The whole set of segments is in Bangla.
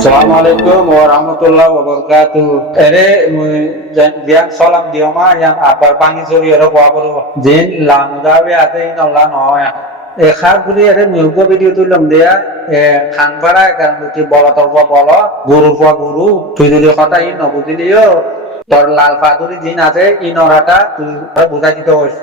Assalamualaikum warahmatullahi wabarakatuh. Ere biang salam dioma yang abar pangi suri ero wabro. Jin lamu dawe ate inola noya. Khar guri ere milgo video tulam dia. Khanpara kan buti bola torwa bola. Guru kwa guru. Tujuh kata ino buti dia. Tor lal faturi jin ate inorata tu buta jitos.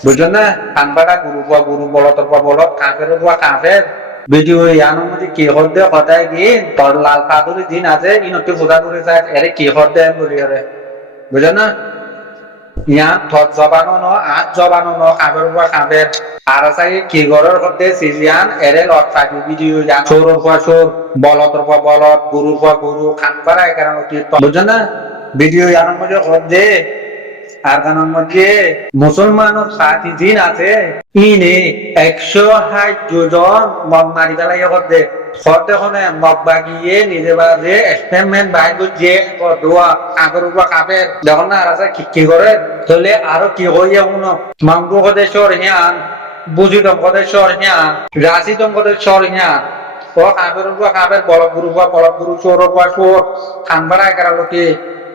Bujana Khanpara guru kwa guru bola torwa bola. Kafir kwa kafir. Video ইয়ানোর মধ্যে কি হতে কথায় গিয়ে তোর লাল পাথরের দিন আছে ইনতে ফোটা করে যায় এরে কি হতে বলি আরে বুঝলেন না ইয়া থত জবানো ন আজ জবানো ন খাবার উপর খাবে আর আছে কি গরর হতে সিজিয়ান এরে লট ফাটি ভিডিও জান সৌরর পর সৌর বলতর পর বলত গুরুর পর গুরু খান পারায় কারণ বুঝলেন না ভিডিও ইয়ানোর মধ্যে হতে আর কারণের মধ্যে মুসলমানের সাথী দিন আছে ইনে 160 জন মগ মারি ফেলাই করতে করতে হলে মগ বাগিয়ে নিজে বাজে এক্সপেরিমেন্ট বাইক যে দোয়া আগের উপর কাপে যখন না আর আছে কি করে তাহলে আরো কি হইয়া শুনো মাংস কদে সর হিয়ান বুঝি দম কদে সর হিয়ান রাশি দম কদে সর হিয়ান ও কাপের উপর কাপের বলদ গুরু চোর উপর চোর খান বাড়ায় কারা লোকে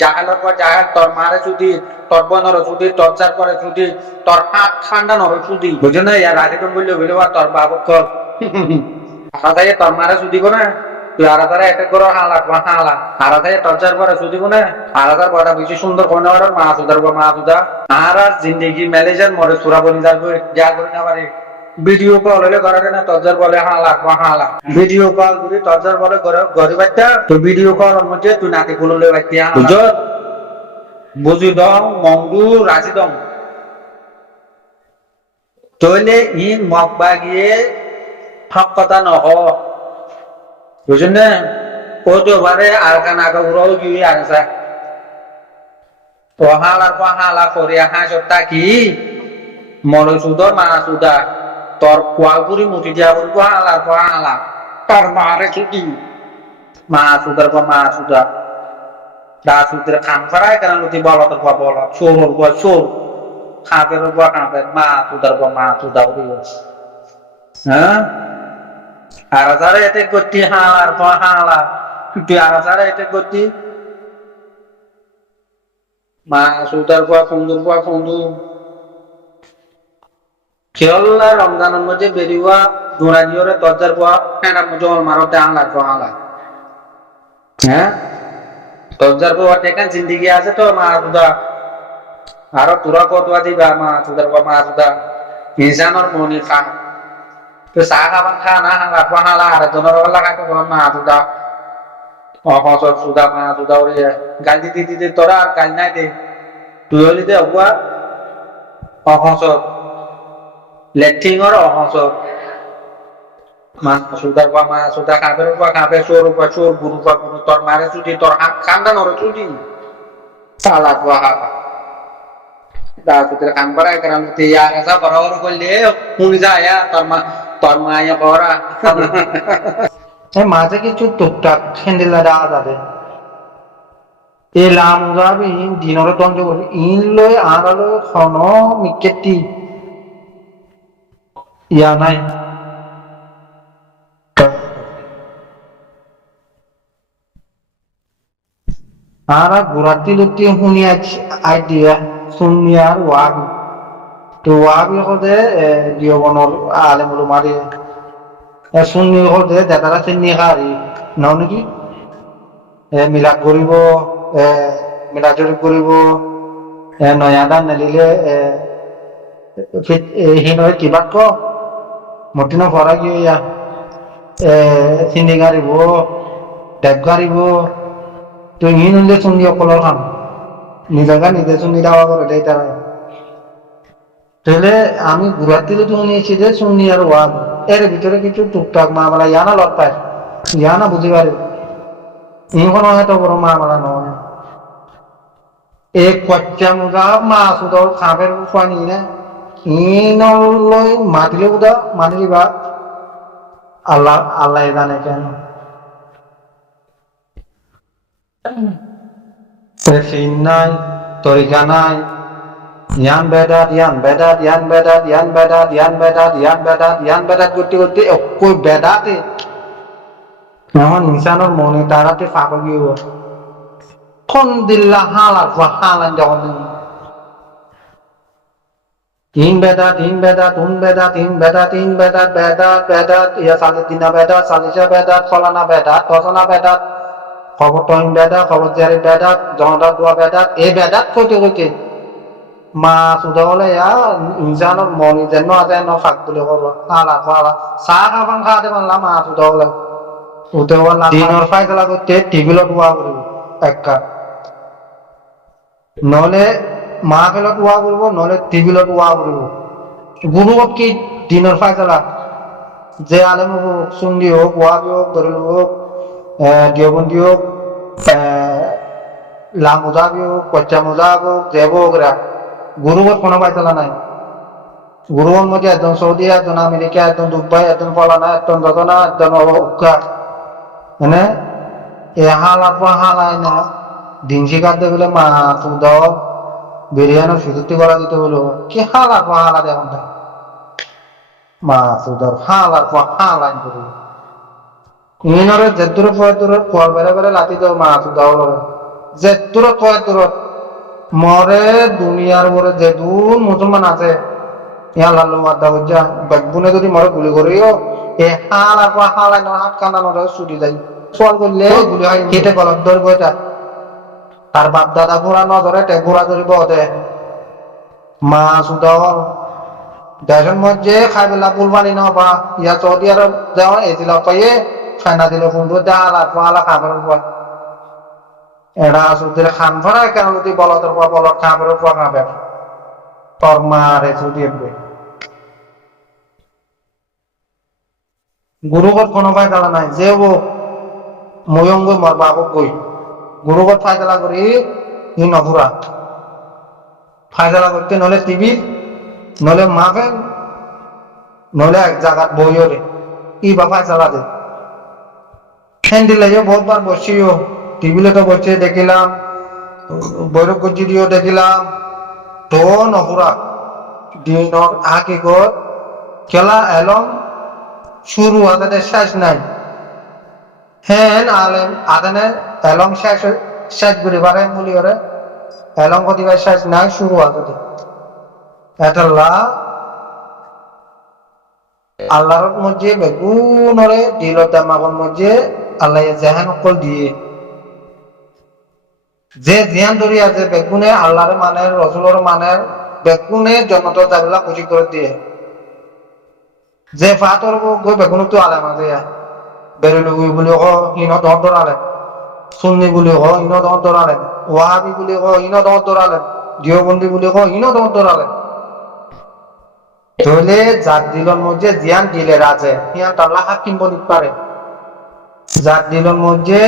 জাহালের পর জাহাল তোর মারে চুদি তোর বনর চুদি তোর চার করে চুদি তোর হাত ঠান্ডা নর চুদি বুঝে না ইয়ার রাজি কম বললে বলে তোর বাবক কর আরাধায় তোর মারে চুদি কোনা তুই আরাধারে একটা করে হালা হালা আরাধায় তোর চার করে চুদি কোনা আরাধার বড় বেশি সুন্দর কোনা ওর মা সুদার মা সুদা আর জিন্দগি ম্যানেজার মরে সুরা বনি যাবে যা করে না পারে ভিডিও কল হলে করে না তজার বলে হালা ভিডিও কল যদি তজার বলে ঘরে বাচ্চা তো ভিডিও কল মধ্যে তুই নাতি গুলো বাচ্চা বুঝো বুঝি দং মংদু রাজি দং তইলে ইন মগ বাগিয়ে হক কথা নহ বুঝুন না ও তো বারে আর কান আগা উড়াও গিয়ে আসা ও হালার পর হালা করিয়া হাসতা কি মল সুদর মা সুদা তোর কোয়ালপুরি মুটি দিয়া বলবো হালা তোর মারে ছুটি মা সুদার পর মা সুদা দা সুদের খান ফারায় কেন লুটি বল তোর পর বল চোর পর চোর খাপের পর খাপের মা সুদার পর মা সুদা উড়িয়ে হ্যাঁ আর যারা এতে করতি হালার পর হালা তুই আর যারা এতে করতি মা সুদার পর ফন্দু খেয়াল্লা রমজানের মধ্যে বেরিয়ে জোড়া দিয়ে দরজার পর ফেনার মধ্যে মারতে আনলার পর আনলা হ্যাঁ দরজার পর এখান জিন্দিগি আছে তো মা সুদা আরো তোরা কতবা দিবা মা সুদার পর মা সুদা ইনসানের মনি খা তো চা খাবান খা না হালা পর হালা আর জনের লাগাতে মা সুদা অহসর সুদা মা সুদা উড়িয়ে গাল দিতে তোরা আর গাল নাই দে তুই হলি দে অগুয়া অহসর লেট্রিংর অহসর মা সুদার পর মা সুদা খাপের উপর খাপে চোর উপর চোর গুরু পর গুরু তোর মারে চুটি তোর হাত খান্ডা নর চুটি তালা পর হালা দা সুদের কান পাড়ায় কারণ তুই আর আসা বরাবর করলে শুনি যায় তোর মা করা মাঝে কিছু টুকটাক হ্যান্ডেল দেওয়া যাবে এলাম যাবে দিনের তন্ত্র করে ইন লই আর খন মিকেটি ইয়া নাই আর গুরাতি লুটি শুনি আইডিয়া শুনিয়ার ওয়াবি তো ওয়াবি হতে দিয়বনের আলেমুলো মারি শুনি হতে দেখারা চিনি খারি নাও নাকি মিলাদ কৰিব মিলাদ জরিপ কৰিব নয়া দান নেলিলে সি নহয় কিবা ক মতিনো ভৰা কি চিনি গাড়িব ডেক গাড়িব তুই সি নলে চুনি অকলৰ খাম নিজকে নিজে চুনি দেওয়া করে দেয় তারা তাহলে আমি গুরাতিলে শুনিয়েছি যে চুনি আর ওয়াব এর ভিতরে কিছু টুকটাক মা বলা ইয়ানা লট পায় ইয়ানা বুঝি পারে ইনখনো এত বড় মা বলা নয় এই কচ্চা মুগা মা সুদর খাপের পানি না ইনলৈ মাতিলে বুধা মানিবা আল্লাহ জানে কেন সিন নাই তরিকা নাই ইয়ান বেদাত করতে করতে একই বেদাতে এখন ইনসানের মনে তারাতে ফাঁকা গিয়ে কোন দিল্লা হালাত বা হালান যখন তিন বেদাত তিন বেদাত তিন বেদাত তিন বেদাত তিন বেদাত বেদাত বেদাত ইয়া সালিদিনা বেদাত সালিসা বেদাত ফলানা বেদাত তসনা বেদাত খবর তহিন বেদাত খবর জারি বেদাত জনতা দোয়া বেদাত এই বেদাত কইতে কইতে মা সুদা হলে ইনসানের মনে যেন আছে ন ফাঁক তুলে করবো হালাত ফালা চা খাবান খাওয়াতে পারলাম মা সুদা হলে উঠে দিনের ফাইসলা করতে টিভিলত ওয়া করিব এক কাপ নহলে মাহফিলত ওয়া করব নহলে টিভিলত ওয়া করব গুরুত কি দিনের ফাইসলা যে আলেম হোক সুন্নি হোক ওয়াবি হোক দরিল হোক দেওবন্দি হোক লামুজাবি হোক কচ্চা মুজাব হোক জেব হোক গুরুত কোনো ফাইসলা নাই গুরুর মধ্যে একজন সৌদি একজন আমেরিকা একজন দুবাই একজন ফলানা একজন রতনা একজন উক্কা মানে এ হালাত বা হালাই না দিন শিকারতে বলে মা তুদ বিরিয়ানি সুযুক্তি করা দিতে বলো কি হালাত বা হালা দেখুন মা তুদর হালাত বা হালাই করি ইনরে যেদুর পর বেড়ে বেড়ে লাতি দাও মা তুদ যেদুর দূরত মরে দুনিয়ার মরে যে দূর মুসলমান আছে ইয়া লাল্লু মাদ্দা হজ্জা বেগুনে যদি মরে গুলি করিও এ হালাত বা হালাই না হাত কান্না নরে ছুটি যায় সোয়াল করলে গুলি হয় কেটে গলত ধরব এটা তার বাপ দাদা ঘোড়া নজরে তে ঘোড়া ধরিব দে মা সুদা দেশের মধ্যে খাই বেলা ফুলবানি নবা ইয়া সৌদি আরব যাওয়া এসিল পাইয়ে ফাইনা দিল ফুলবো ডালা পালা খাবার পর এরা সুদের খান ভরায় কেন যদি বলতের পর বলত খাবার পর খাবে তোর মারে ছুটি গুরুগত কোনো ফায়দা নাই যে ও ময়ঙ্গ মরবা কই গুরুগত ফায়দা করি ই নপুরা ফায়দা করতে নলে টিভি নলে মাফেন নলে এক জায়গাত বইরে ই বা ফায়দা দে হ্যান্ডিল লাগে বহুতবার বসিও টিভিলে তো বসে দেখিলাম বৈরব গজ্জিও দেখিলাম তো নপুরা দিনর হাকিকত খেলা এলম শুরু আদানের শেষ নাই হ্যাঁ আলেম আদানে এলম শেষ শেষ বলি পারে বলি ওরে এলম কতিবার শেষ নাই শুরু আদাতে এটাল্লা আল্লাহর মধ্যে বেগুনরে দিল দামাগর মধ্যে আল্লাহ জাহান কল দিয়ে যে জিয়ান ধরি আছে বেগুনে আল্লাহর মানের রসুলের মানের বেগুনে জনতা যাবিলা খুশি করে দিয়ে যে ফাতর গৈ বেগুন তো আলেম আছে বেরেলুগি বুলি ইন দর আলেম সুন্নি বুলি ইন দর আলেম ওয়াহাবি বুলি ইন দর আলেম দেওবন্দি বুলি ইন দর আলেম তাহলে যার দিলর মধ্যে জিয়ান দিলের আছে হিয়ান তাল্লা হাকিম বলিতে পারে যার দিলর মধ্যে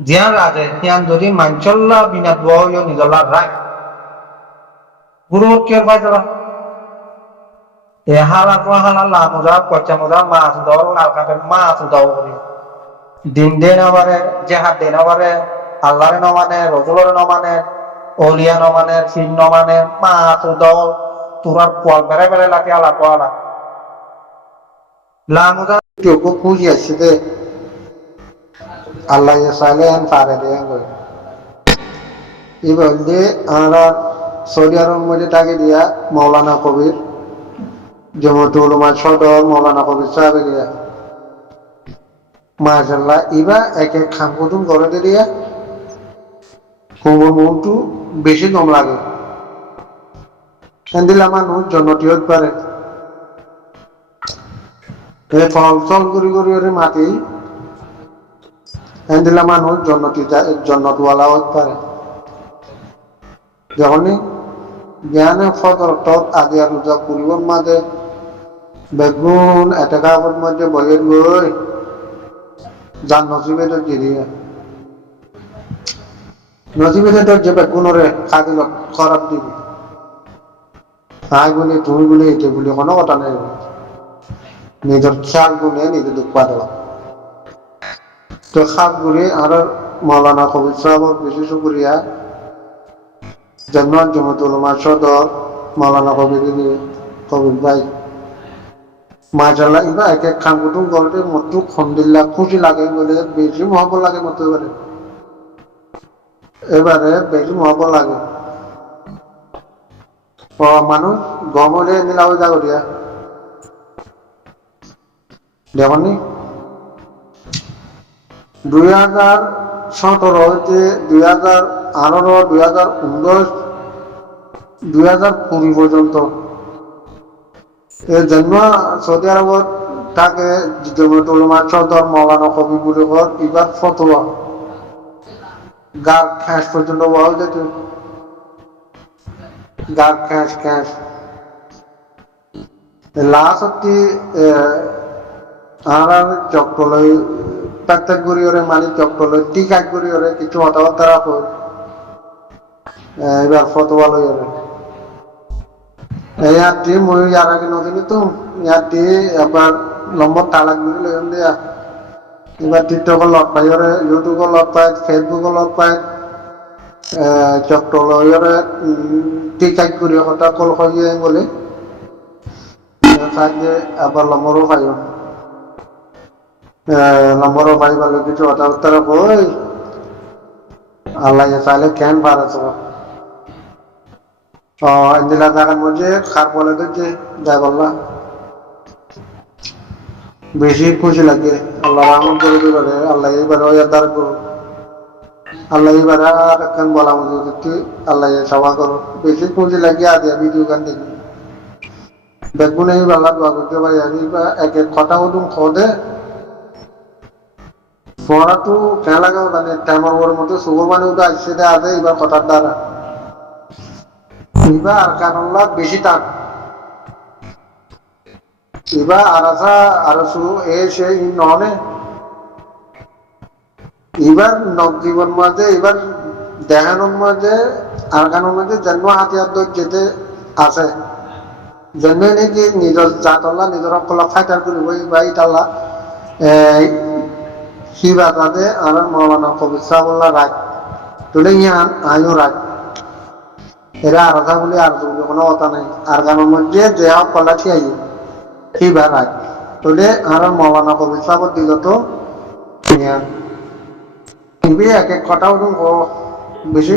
জিয়ান রাজে হিয়ান যদি মাঞ্চল্লা বিনা দোয়া হইও নিজল্লা রাখ গুরু কের ভাই যারা এ হালা তো হালা লামুজা কচ্চা মুজা মাছ দাও লাল কাপের মাছ দাও করি দিন দেন আবারে জেহাদ দেন আবারে আল্লাহরে ন মানে রসুলের ন মানে অলিয়া ন মানে সিং ন মানে মাছ দাও তোরার কোয়াল বেড়ে বেড়ে লাগে আলা কোয়ালা লামুজা কেউ খুঁজি আসছে দে আল্লাহ চাইলে পারে দে এই বলতে আমরা সৌদি আরব মধ্যে তাকে দিয়া মৌলানা কবির জমতুল উলামা সদর মৌলানা কবির সাহেব দিয়া মাশাআল্লাহ ইবা এক এক খাম কুতুম করে দিয়া খবর মনটু বেশি কম লাগে এন্দিলা মানুষ জন্নতি হতে পারে এই ফল চল করি করি ওরে মাটি এন্দিলা মানুষ জন্নতওয়ালা হতে পারে যখনই জ্ঞানে ফদর টক আদি আর রোজা পরিবার মাঝে বেগুন এটাকার মধ্যে বইয়ের গই যার নসিবে তো জিরিয়ে নসিবে তো যে বেগুনরে খাদিল খারাপ দিবি আই বলে তুমি বলে এতে বলে কোনো কথা নেই নিজের খেয়াল গুনে নিজে দুঃখ পাবে তো খাপ গুলি আর মৌলানা কবির সাহেবের বেশি শুক্রিয়া জামিয়াত জামাতুল উলামা সদর মৌলানা কবির ভাই মাশাআল্লাহ ইবা এক এক খান কুটুম করতে মতো খন্দিল্লা খুশি লাগে বলে বেশি মহব্বত লাগে মতো এবারে বেশি মহব্বত লাগে ও মানুষ গমরে নিলাও জাগরিয়া দেখনি 2017 হইতে 2018 2019 2020 পর্যন্ত এর জন্য সৌদি আরবত থাকে জমিয়তুল উলামা সদর মাওলানা হবিবুল হক এবার ফতোয়া গার খ্যাস পর্যন্ত হওয়া যেত গার খ্যাস লাস্ট হচ্ছে আর চক্রলয় প্রত্যেক গরিয়রে মালিক চক্রলয় টিকা গরিয়রে কিছু কথাবার্তা রাখো এবার ফতোয়া লইরে ইয়ারটি মই ইয়ার আগে নদী তো ইয়ারটি এবার নম্বর তালাক গুলি লইন দিয়া এবার টিকটক লট পাই ইউটিউব লট পাই ফেসবুক লট পাই চক্রলয়রে টিকা গরিয় কথা কল হইয়ে বলে সাহায্যে আবার নম্বরও পাইও নম্বরও পাইবার কিছু কথাবার্তা কই আল্লাহ চাইলে কেন পারাছ ইন্দিলা জাগার মধ্যে খার বলে দিচ্ছে যা বললা বেশি খুশি লাগে আল্লাহ রহমান করে দিবারে আল্লাহ এবারে দার করো আল্লাহ এবারে আর একখান বলা মতো আল্লাহ সভা করো বেশি খুশি লাগে আজ ভিডিও গান দেখি দেখুন এই বেলা দোয়া করতে পারি আমি এক এক কথা উঠুন খদে পড়াটো কেন লাগাও মানে টাইমার ওর মতো সুগর মানে উঠে আসছে আছে এবার কথার দ্বারা এবার আর কারণলা বেশি টান এবার আরাসা আরসু এ সে ননে এবার নবজীবন মাঝে এবার দেহানোর মাঝে আর কানোর মাঝে জন্ম হাতিয়ার যেতে আছে জন্ম নাকি নিজের জাতল্লা নিজের অকল্লা ফাইটার করিব বা ইটাল্লা শিবা তাদের আর মৌলানা কবির সাহাবুল্লাহ রাখ তুলে ইয়ান আয়ু রাখ এরা আরাধা বলে আর কোনো কথা নাই আর গানের মধ্যে যে অকল্লা ঠিয়াই শিবা রাখ তুলে আর মৌলানা কবির সাহাবুর দিগত ইয়ান এক এক কথা বেশি